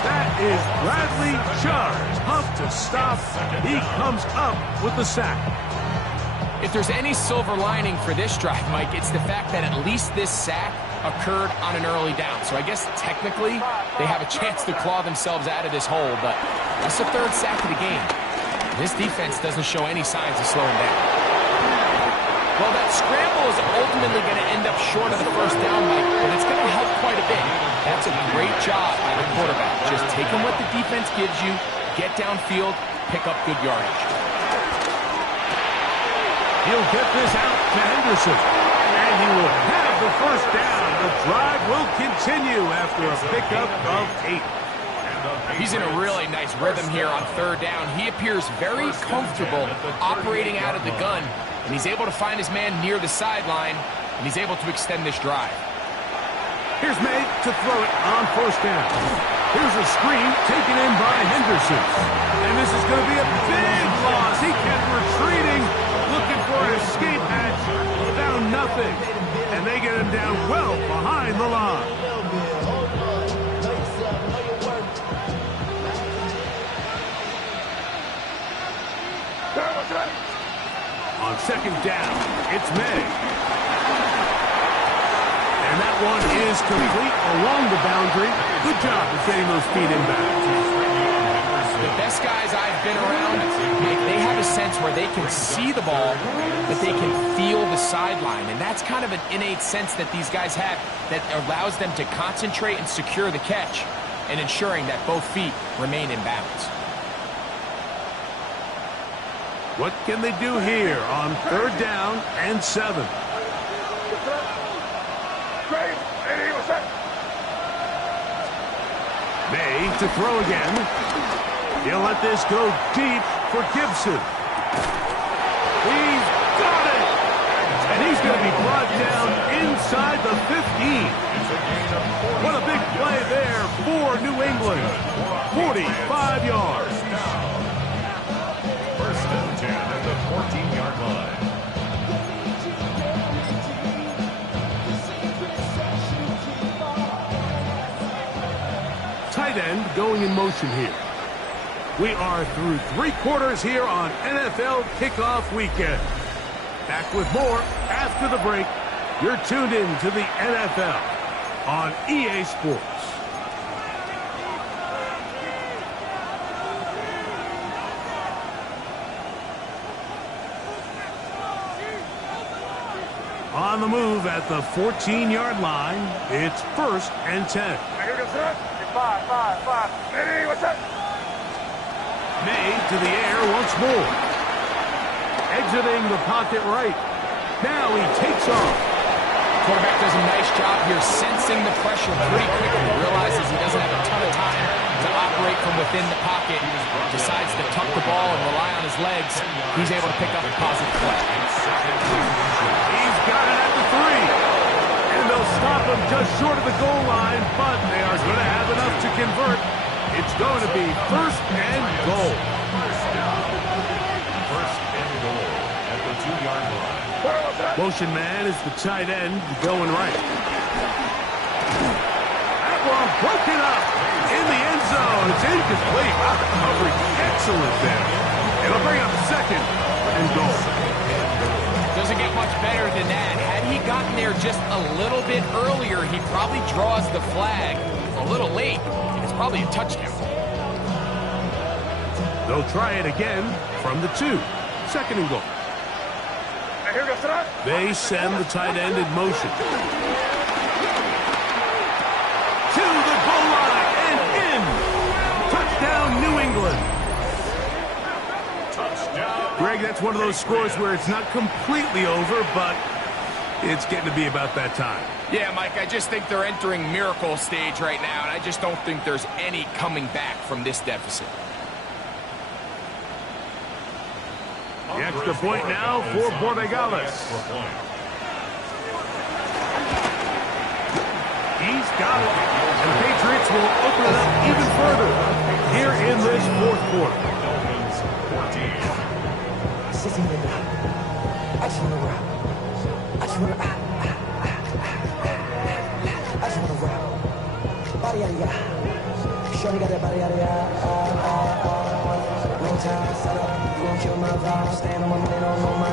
That is Bradley Chubb. Tough to stop. He comes up with the sack. If there's any silver lining for this drive, Mike, it's the fact that at least this sack occurred on an early down. So I guess technically they have a chance to claw themselves out of this hole, but that's the 3rd sack of the game. This defense doesn't show any signs of slowing down. Well, that scramble is ultimately going to end up short of the 1st down, Mike, but it's going to help quite a bit. That's a great job by the quarterback. Just taking what the defense gives you, get downfield, pick up good yardage. He'll get this out to Henderson, and he will have the 1st down. The drive will continue after a pickup of 8. He's in a really nice rhythm here on 3rd down. He appears very comfortable operating out of the gun, and he's able to find his man near the sideline, and he's able to extend this drive. Here's May to throw it on 1st down. Here's a screen taken in by Henderson. And this is going to be a big loss. He kept retreating, looking for an escape hatch. Found nothing. And they get him down well behind the line. On second down, it's May. And that one is complete along the boundary. Good job of getting those feet inbound. The best guys I've been around, Mike, they have a sense where they can see the ball, but they can feel the sideline. And that's kind of an innate sense that these guys have that allows them to concentrate and secure the catch and ensuring that both feet remain in bounds. What can they do here on third down and 7? May to throw again. He'll let this go deep for Gibson. He's got it! And he's going to be brought down inside the 15. What a big play there for New England. 45 yards. First and 10 at the 14-yard line. Tight end going in motion here. We are through 3 quarters here on NFL Kickoff Weekend. Back with more after the break. You're tuned in to the NFL on EA Sports. On the move at the 14-yard line, it's first and 10. May to the air once more. Exiting the pocket right. Now he takes off. Quarterback does a nice job here sensing the pressure pretty quickly. Realizes he doesn't have a ton of time to operate from within the pocket. Decides to tuck the ball and rely on his legs. He's able to pick up a positive play. He's got it at the 3. And they'll stop him just short of the goal line, but they are going to have enough to convert. It's going to be first and goal. First and goal at the 2-yard line. Motion man is the tight end going right. That one broken up in the end zone. It's incomplete. Wow, the coverage excellent there. It'll bring up second and goal. Doesn't get much better than that. Had he gotten there just a little bit earlier, he probably draws the flag a little late. It's probably a touchdown. They'll try it again from the 2. Second and goal. They send the tight end in motion. To the goal line and in. Touchdown, New England. Touchdown. Greg, that's one of those scores where it's not completely over, but it's getting to be about that time. Yeah, Mike, I just think they're entering miracle stage right now, and I just don't think there's any coming back from this deficit. The extra point now for Borregales. He's got it. And the Patriots will open it up even further here in this 4th quarter.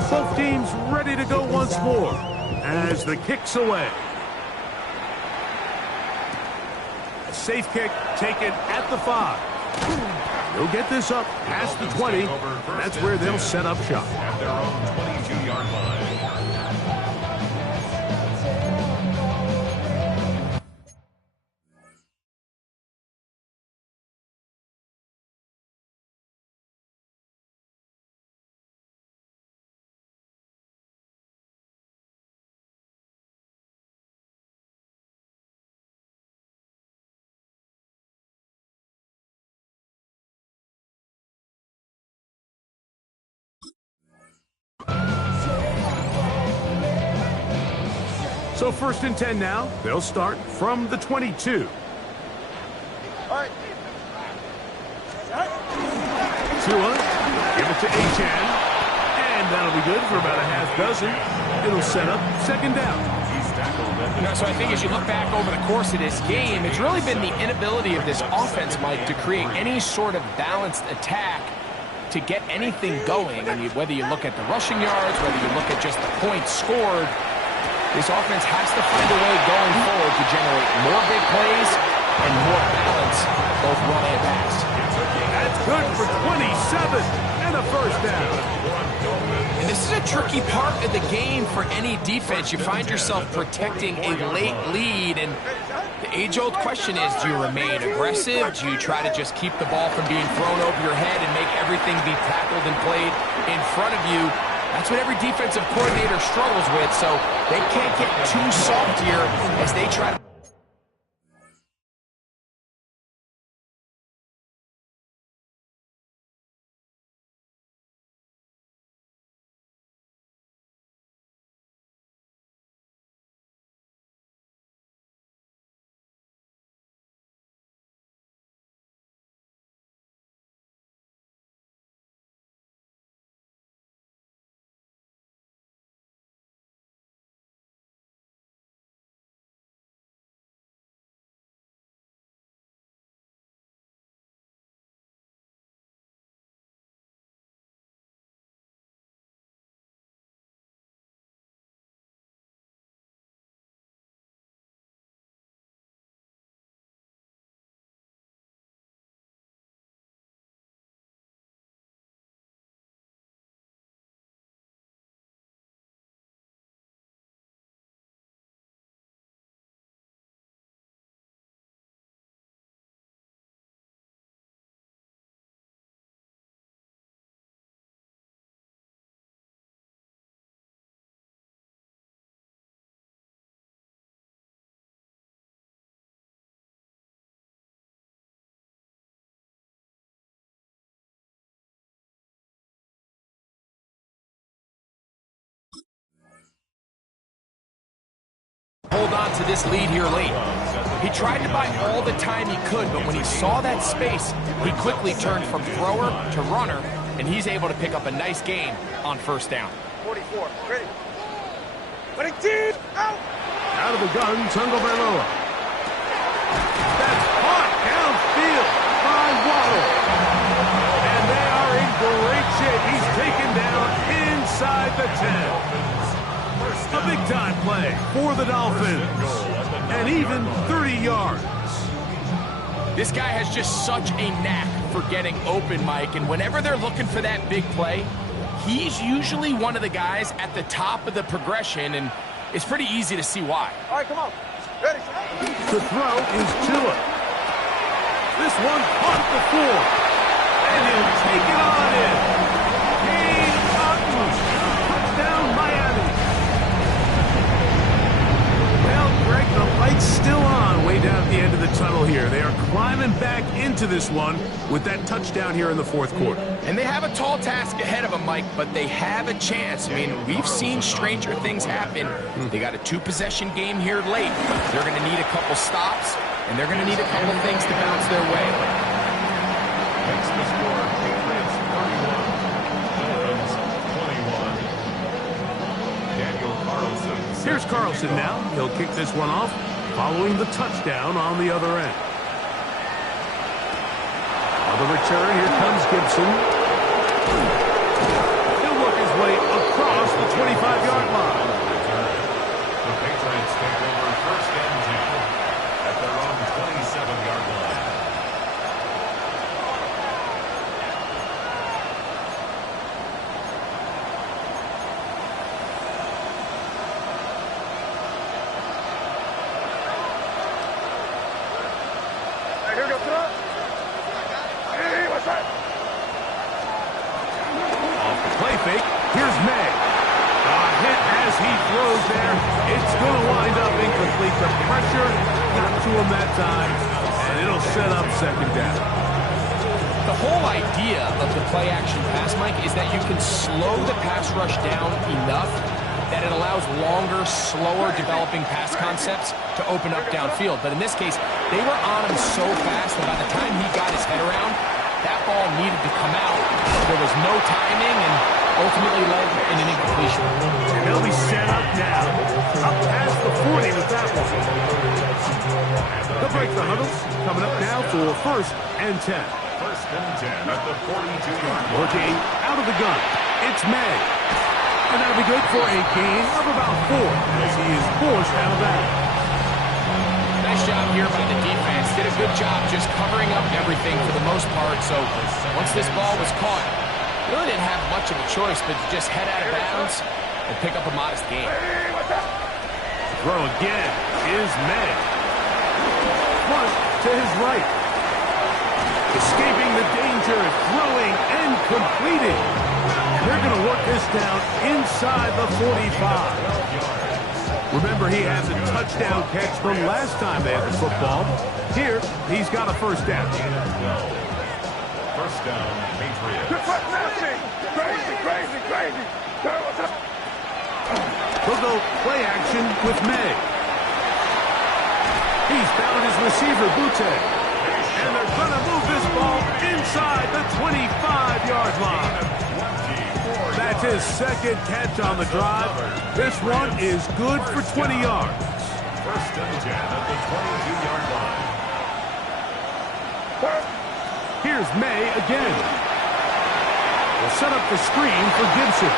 Both teams ready to go once more as the kick's away. A safe kick taken at the 5. They'll get this up past the 20. That's where they'll set up shop. At their own 22-yard line. So first and 10 now. They'll start from the 22. Tua, give it to Achane. And that'll be good for about a half dozen. It'll set up second down. You know, so I think as you look back over the course of this game, it's really been the inability of this offense, Mike, to create any sort of balanced attack to get anything going, and whether you look at the rushing yards, whether you look at just the points scored, this offense has to find a way going forward to generate more big plays and more balance, both run and pass. That's good for 27 and a first down. And this is a tricky part of the game for any defense. You find yourself protecting a late lead, and the age-old question is, do you remain aggressive? Do you try to just keep the ball from being thrown over your head and make everything be tackled and played in front of you? That's what every defensive coordinator struggles with, so they can't get too soft here as they try to... hold on to this lead here late. He tried to buy all the time he could, but when he saw that space, he quickly turned from thrower to runner, and he's able to pick up a nice gain on first down. 44, ready. Running team, out! Out of the gun, Tagovailoa. That's caught downfield by Waddle. And they are in great shape. He's taken down inside the 10. A big-time play for the Dolphins. And even 30 yards. This guy has just such a knack for getting open, Mike, and whenever they're looking for that big play, he's usually one of the guys at the top of the progression, and it's pretty easy to see why. All right, come on. Ready. The throw is Tua. This one caught the floor. And he'll take it on in. Cade Otton. Touchdown, Miami. Well, Greg, the light's still on way down at the end of the tunnel here. They are climbing back into this one with that touchdown here in the fourth quarter. And they have a tall task ahead of them, Mike, but they have a chance. I mean, we've seen stranger things happen. They got a two-possession game here late. They're going to need a couple stops, and they're going to need a couple things to bounce their way. Makes the score Patriots 31, Dolphins 21. Daniel Carlson. Here's Carlson now. He'll kick this one off following the touchdown on the other end. On the return, here comes Gibson. He'll work his way across the 25-yard line. The Patriots take over first and 10 at their own 27-yard line. Here we go, throw. Hey, what's that? Off the play fake, here's May. A hit as he throws there. It's going to wind up incomplete. The pressure got to him that time, and it'll set up second down. The whole idea of the play-action pass, Mike, is that you can slow the pass rush down enough that it allows longer, slower developing pass concepts to open up downfield. But in this case, they were on him so fast that by the time he got his head around, that ball needed to come out. There was no timing and ultimately led in an incompletion. And they'll be set up now. Up past the 40 with that one. They'll break the huddle. Coming up now for first and 10. First and 10 at the 42-yard line. Working out of the gun. It's May. And that'll be good for a gain of about 4 as he is forced out of that. Nice job here by the defense. Did a good job just covering up everything for the most part. So once this ball was caught, really didn't have much of a choice but to just head out of bounds and pick up a modest gain. Throw again is May. Flush to his right. Escaping the danger, throwing and completing. They're going to work this down inside the 45. Remember, he has a touchdown catch from last time they had the football. Here, he's got a first down. First down, Patriots. Crazy, crazy, crazy. He'll go play action with May. He's found his receiver, Butte. And they're going to move this ball inside the 25-yard line. That's his second catch on the drive. This one is good for 20 yards. First and 10 at the 22-yard line. Here's May again. We'll set up the screen for Gibson.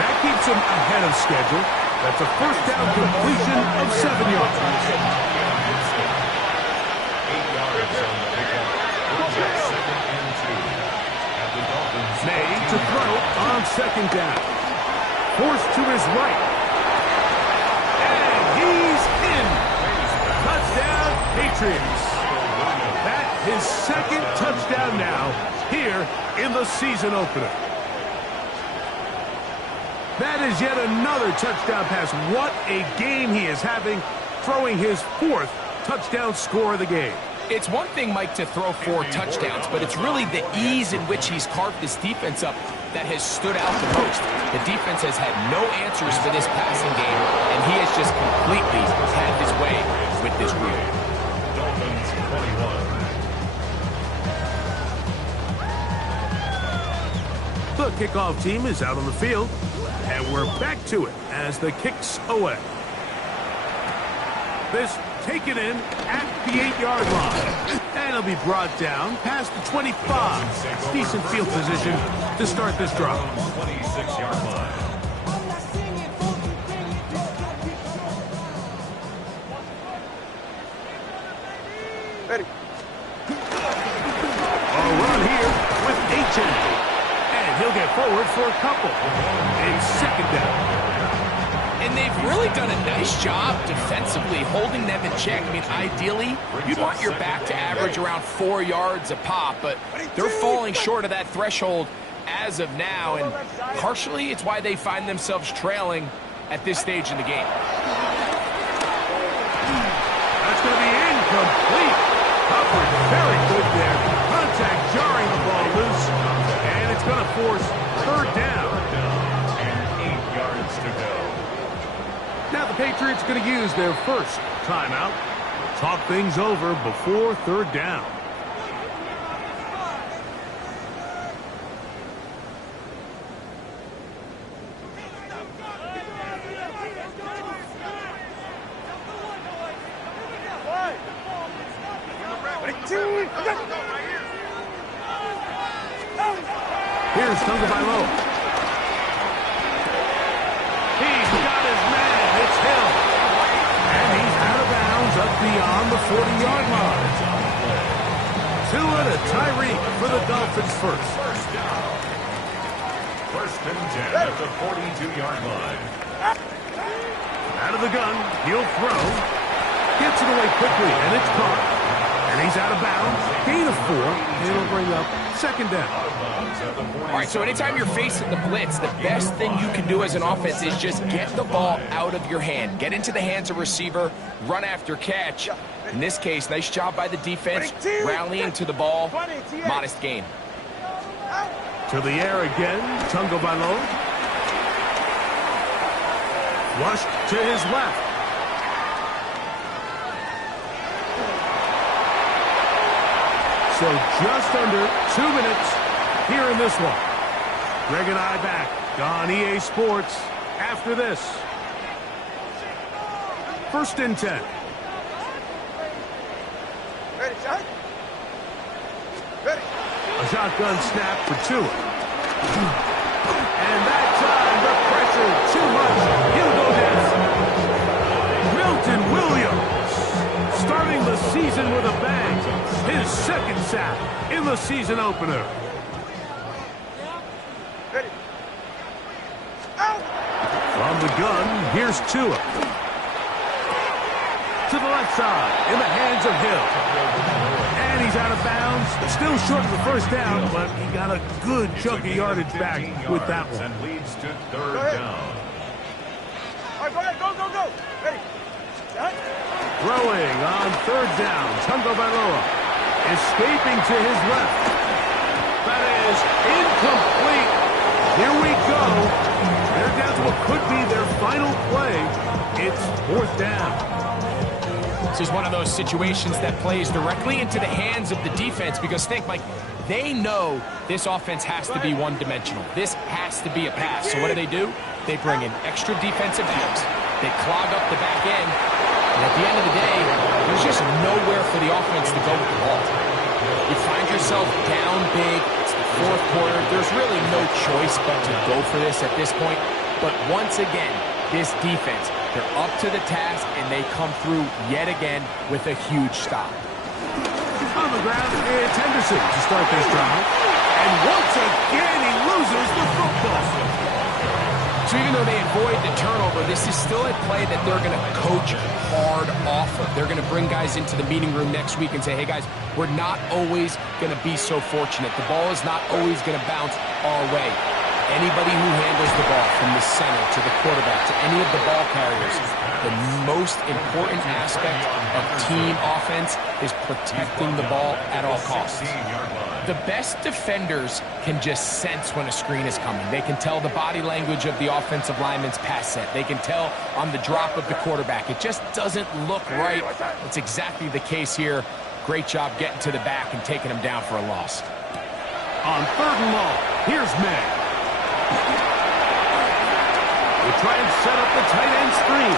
That keeps him ahead of schedule. That's a first down completion of 7 yards. 8 yards on the pickup. Second and 2 at the Dolphins. May to throw on second down. Forced to his right. And he's in. Touchdown, Patriots. That's his second touchdown now here in the season opener. That is yet another touchdown pass. What a game he is having, throwing his 4th touchdown score of the game. It's one thing, Mike, to throw 4 touchdowns, but it's really the ease in which he's carved this defense up that has stood out the most. The defense has had no answers for this passing game, and he has just completely had his way with this group. Dolphins 21. The kickoff team is out on the field, and we're back to it as the kick's away. This taken in at the 8-yard line. And it'll be brought down past the 25. Decent field position to start this drive. 26-yard line. Ready. A run here with H.N. And he'll get forward for a couple. A second down. And they've really done a nice job defensively holding them in check. I mean, ideally, you'd want your back to average around 4 yards a pop, but they're falling short of that threshold as of now, and partially it's why they find themselves trailing at this stage in the game. That's going to be incomplete. Covered very good there. Contact jarring the ball loose, and it's going to force 3rd down. And 8 yards to go. Now the Patriots going to use their first timeout. Talk things over before 3rd down. Here's Tagovailoa. He's got his man. It's Hill. And he's out of bounds up beyond the 40-yard line. Tua to Tyreek for the Dolphins first. First and 10 at the 42-yard line. Out of the gun. He'll throw. Gets it away quickly, and it's caught. And he's out of bounds. Gain of 4. It'll bring up 2nd down. All right, so anytime you're facing the blitz, the best thing you can do as an offense is just get the ball out of your hand. Get into the hands of receiver, run after catch. In this case, nice job by the defense, rallying to the ball. Modest gain. To the air again, Tagovailoa. Flushed to his left. So just under 2 minutes here in this one. Greg and I back on EA Sports after this. 1st and 10. Ready, shot. A shotgun snap for Tua. And that time, the pressure too much. He'll go down. Milton Williams starting the season with a bang. His second sack in the season opener. From the gun, here's Tua. To the left side, in the hands of Hill. And he's out of bounds. Still short of the first down, but he got a good chunk of yardage back with that one. And leads to third down. All right, go ahead, go. Ready. Throwing on third down, Tagovailoa escaping to his left. That is incomplete. Here we go. They're down to what could be their final play. It's fourth down. This is one of those situations that plays directly into the hands of the defense because think, Mike, they know this offense has to be one-dimensional. This has to be a pass. So what do? They bring in extra defensive backs. They clog up the back end. And at the end of the day, there's just nowhere for the offense to go with the ball. You find yourself down big. It's the fourth quarter. There's really no choice but to go for this at this point. But once again, this defense, they're up to the task, and they come through yet again with a huge stop. On the ground, it's Henderson to start this drive. And once again, he loses the football. So even though they avoid the turnover, this is still a play that they're going to coach hard off of. They're going to bring guys into the meeting room next week and say, hey, guys, we're not always going to be so fortunate. The ball is not always going to bounce our way. Anybody who handles the ball from the center to the quarterback to any of the ball carriers, the most important aspect of team offense is protecting the ball at all costs. The best defenders can just sense when a screen is coming. They can tell the body language of the offensive lineman's pass set. They can tell on the drop of the quarterback. It just doesn't look right. It's exactly the case here. Great job getting to the back and taking him down for a loss. On third and long, here's May. They try and set up the tight end screen.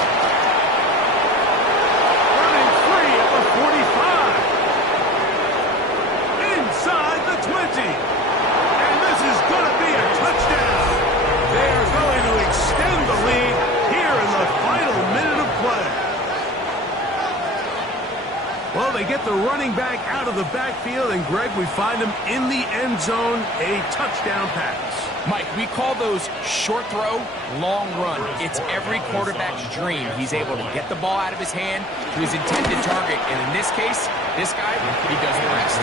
Running free at the 45. Inside the 20. And this is going to be a touchdown. They're going to extend the lead here in the final minute of play. Well, they get the running back out of the backfield, and Greg, we find him in the end zone, a touchdown pass. Mike, we call those short throw, long run. It's every quarterback's dream. He's able to get the ball out of his hand to his intended target. And in this case, this guy, he does the rest.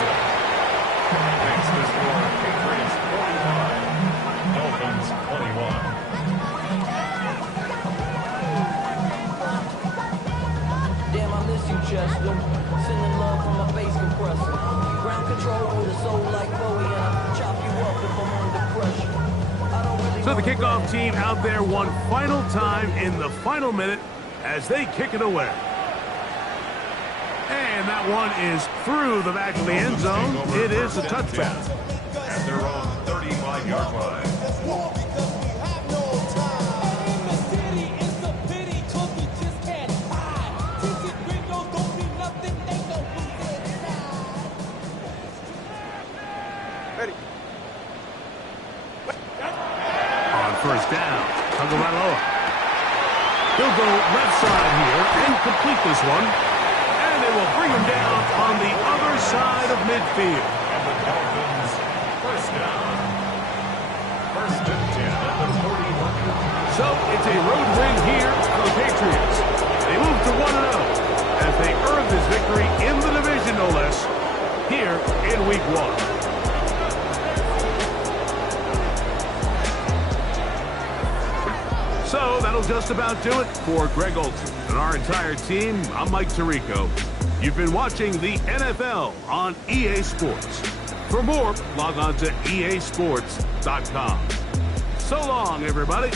Next is for Patriots 45, Dolphins 21. Damn, I miss you, Chester. Sending love from my bass compressor. Ground control with a soul like Bowie, and I chop you up if I'm under pressure. So the kickoff team out there one final time in the final minute as they kick it away. And that one is through the back of the end zone. It is a touchdown. At their own 35-yard line. First down, Tagovailoa. He'll go left side here and complete this one. And they will bring him down on the other side of midfield. And the Dolphins, first down. First and 10 at the 41. So it's a road win here for the Patriots. They move to 1-0 as they earn this victory in the division, no less, here in Week 1. So that'll just about do it for Greg Olson and our entire team. I'm Mike Tirico. You've been watching the NFL on EA Sports. For more, log on to easports.com. So long, everybody.